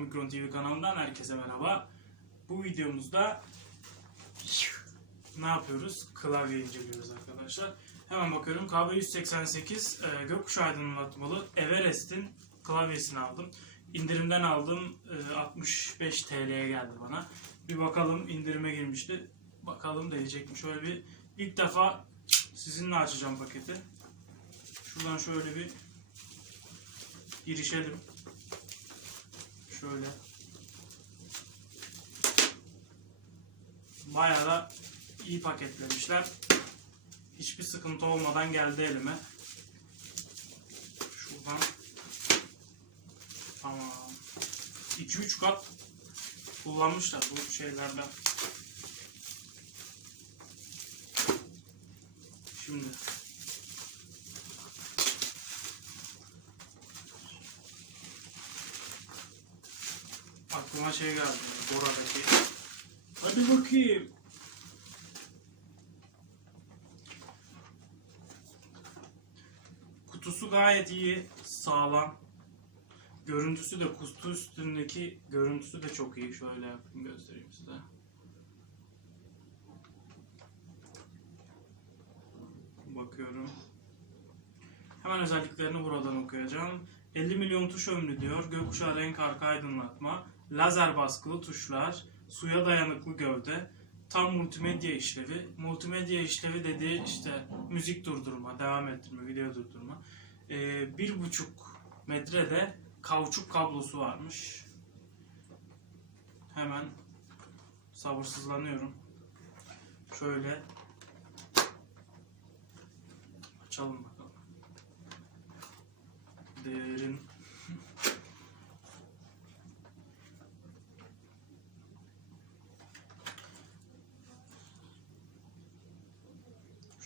Omikron TV kanalından herkese merhaba. Bu videomuzda ne yapıyoruz? Klavye inceliyoruz arkadaşlar. Hemen bakıyorum. KB188 e, gökkuşağı aydınlatmalı Everest'in klavyesini aldım. İndirimden aldım. E, 65 TL'ye geldi bana. Bir bakalım indirime girmişti. Bakalım değecek mi? Şöyle bir ilk defa sizinle açacağım paketi. Şuradan şöyle bir girişelim. Şöyle. Bayağı da iyi paketlemişler. Hiçbir sıkıntı olmadan geldi elime. Şuradan. Tamam. 2-3 kat kullanmışlar bu şeylerden. Şimdi aklıma şey geldi. Bora'daki. Hadi bakayım. Kutusu gayet iyi, sağlam. Görüntüsü de kutu üstündeki görüntüsü de çok iyi. Şöyle yapayım göstereyim size. Bakıyorum. Hemen özelliklerini buradan okuyacağım. 50 milyon tuş ömrü diyor. Gökkuşağı renk arka aydınlatma. Lazer baskılı tuşlar. Suya dayanıklı gövde. Tam multimedya işlevi. Multimedya işlevi dediği işte müzik durdurma, devam ettirme, video durdurma. Ee, bir buçuk metrede kauçuk kablosu varmış. Hemen sabırsızlanıyorum. Şöyle açalım bakalım. Derin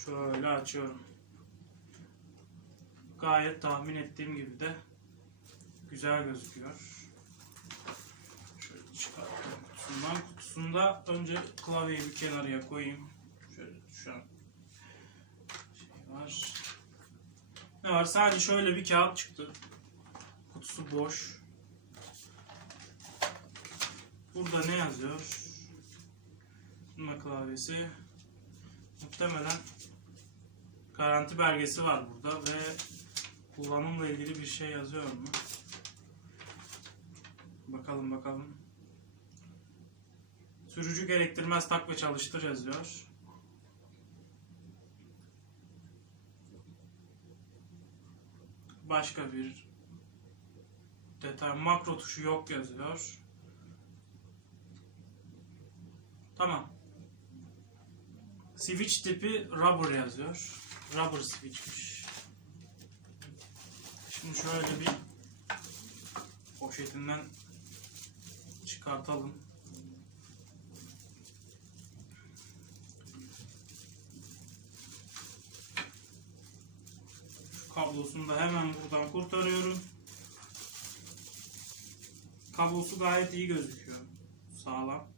Şöyle açıyorum. Gayet tahmin ettiğim gibi de güzel gözüküyor. Şöyle çıkarttım kutusundan. Kutusunda önce klavyeyi bir kenarıya koyayım. Şöyle şu an şey var. Ne var? Sadece şöyle bir kağıt çıktı. Kutusu boş. Burada ne yazıyor? Bunun klavyesi. Muhtemelen garanti belgesi var burada ve kullanımla ilgili bir şey yazıyor mu? Bakalım bakalım. Sürücü gerektirmez tak ve çalıştır yazıyor. Başka bir detay makro tuşu yok yazıyor. Tamam. Switch tipi rubber yazıyor. Rubber switchmiş. Şimdi şöyle bir poşetinden çıkartalım. Şu kablosunu da hemen buradan kurtarıyorum. Kablosu gayet iyi gözüküyor. Sağlam.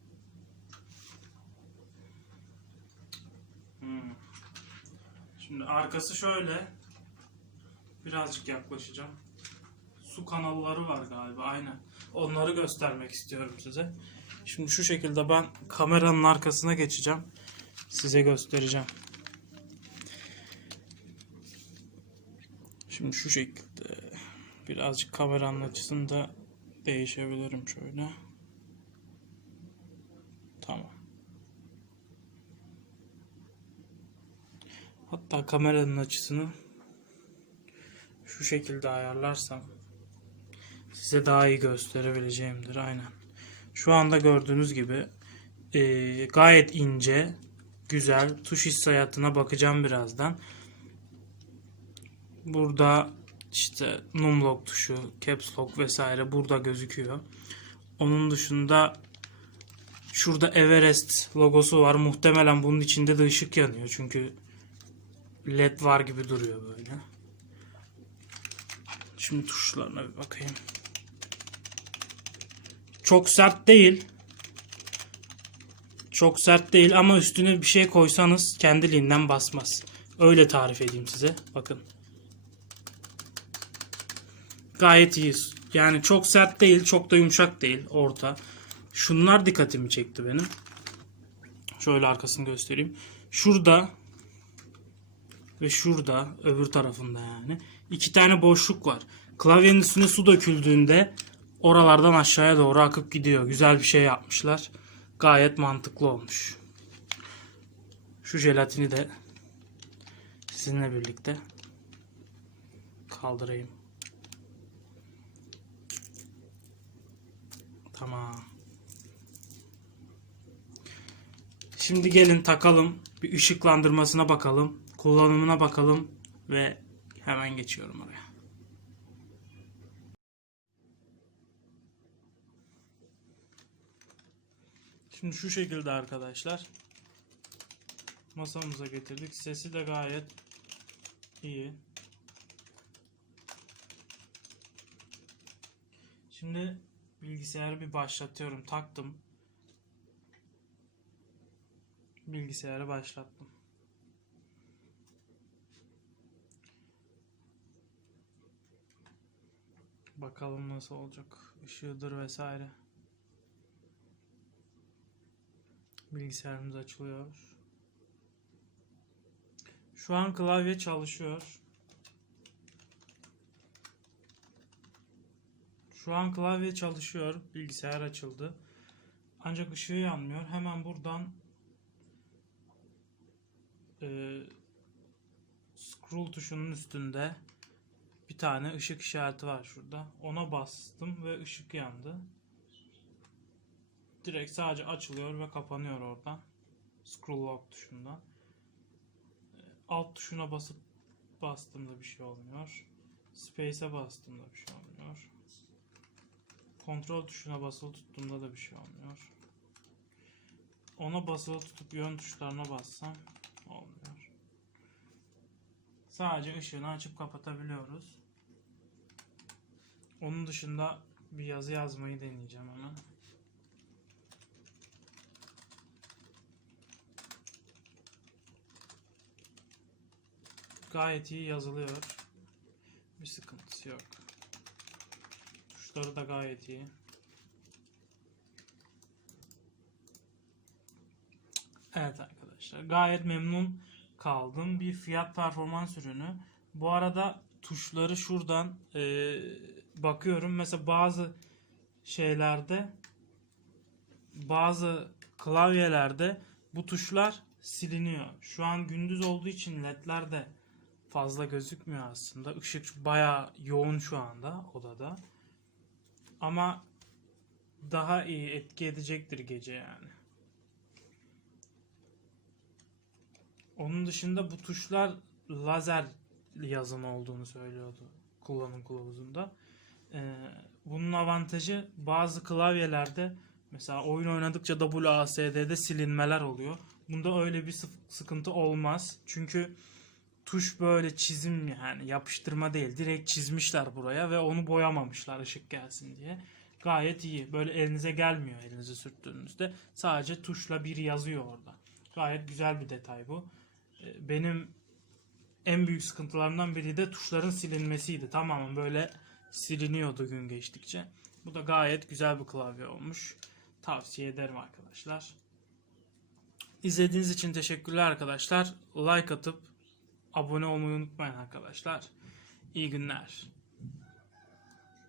Şimdi arkası şöyle. Birazcık yaklaşacağım. Su kanalları var galiba aynen. Onları göstermek istiyorum size. Şimdi şu şekilde ben kameranın arkasına geçeceğim. Size göstereceğim. Şimdi şu şekilde birazcık kameranın açısında değişebilirim şöyle. Tamam. Hatta kameranın açısını şu şekilde ayarlarsam size daha iyi gösterebileceğimdir. Aynen. Şu anda gördüğünüz gibi eee, gayet ince, güzel. Tuş hissiyatına bakacağım birazdan. Burada işte numlock tuşu, caps lock vesaire burada gözüküyor. Onun dışında şurada Everest logosu var. Muhtemelen bunun içinde de ışık yanıyor. Çünkü led var gibi duruyor böyle. Şimdi tuşlarına bir bakayım. Çok sert değil. Çok sert değil ama üstüne bir şey koysanız kendiliğinden basmaz. Öyle tarif edeyim size. Bakın. Gayet iyi Yani çok sert değil, çok da yumuşak değil. Orta. Şunlar dikkatimi çekti benim. Şöyle arkasını göstereyim. Şurada ve şurada öbür tarafında yani iki tane boşluk var. Klavyenin üstüne su döküldüğünde oralardan aşağıya doğru akıp gidiyor. Güzel bir şey yapmışlar. Gayet mantıklı olmuş. Şu jelatini de sizinle birlikte kaldırayım. Tamam. Şimdi gelin takalım. Bir ışıklandırmasına bakalım. Kullanımına bakalım. Ve hemen geçiyorum oraya. Şimdi şu şekilde arkadaşlar. Masamıza getirdik. Sesi de gayet iyi. Şimdi bilgisayarı bir başlatıyorum. Taktım. Bilgisayarı başlattım. Bakalım nasıl olacak. Işığıdır vesaire. Bilgisayarımız açılıyor. Şu an klavye çalışıyor. Şu an klavye çalışıyor. Bilgisayar açıldı. Ancak ışığı yanmıyor. Hemen buradan e, scroll tuşunun üstünde bir tane ışık işareti var şurada. Ona bastım ve ışık yandı. Direkt sadece açılıyor ve kapanıyor oradan. Scroll lock tuşundan. E, Alt tuşuna basıp bastığımda bir şey olmuyor. Space'e bastığımda bir şey olmuyor. Kontrol tuşuna basılı tuttuğumda da bir şey olmuyor. Ona basılı tutup yön tuşlarına bassam olmuyor. Sadece ışığını açıp kapatabiliyoruz. Onun dışında bir yazı yazmayı deneyeceğim hemen. Gayet iyi yazılıyor. Bir sıkıntısı yok. Tuşları da gayet iyi. Evet arkadaşlar gayet memnun kaldım. Bir fiyat performans ürünü. Bu arada tuşları şuradan e, bakıyorum. Mesela bazı şeylerde bazı klavyelerde bu tuşlar siliniyor. Şu an gündüz olduğu için ledler de fazla gözükmüyor aslında. Işık bayağı yoğun şu anda odada. Ama daha iyi etki edecektir gece yani. Onun dışında bu tuşlar lazer yazım olduğunu söylüyordu kullanım kılavuzunda. Ee, bunun avantajı bazı klavyelerde mesela oyun oynadıkça WASD'de silinmeler oluyor. Bunda öyle bir sıkıntı olmaz. Çünkü tuş böyle çizim yani yapıştırma değil. Direkt çizmişler buraya ve onu boyamamışlar ışık gelsin diye. Gayet iyi. Böyle elinize gelmiyor elinizi sürttüğünüzde. Sadece tuşla bir yazıyor orada. Gayet güzel bir detay bu. Ee, Benim en büyük sıkıntılarımdan biri de tuşların silinmesiydi. Tamamen böyle siliniyordu gün geçtikçe. Bu da gayet güzel bir klavye olmuş. Tavsiye ederim arkadaşlar. İzlediğiniz için teşekkürler arkadaşlar. Like atıp abone olmayı unutmayın arkadaşlar. İyi günler.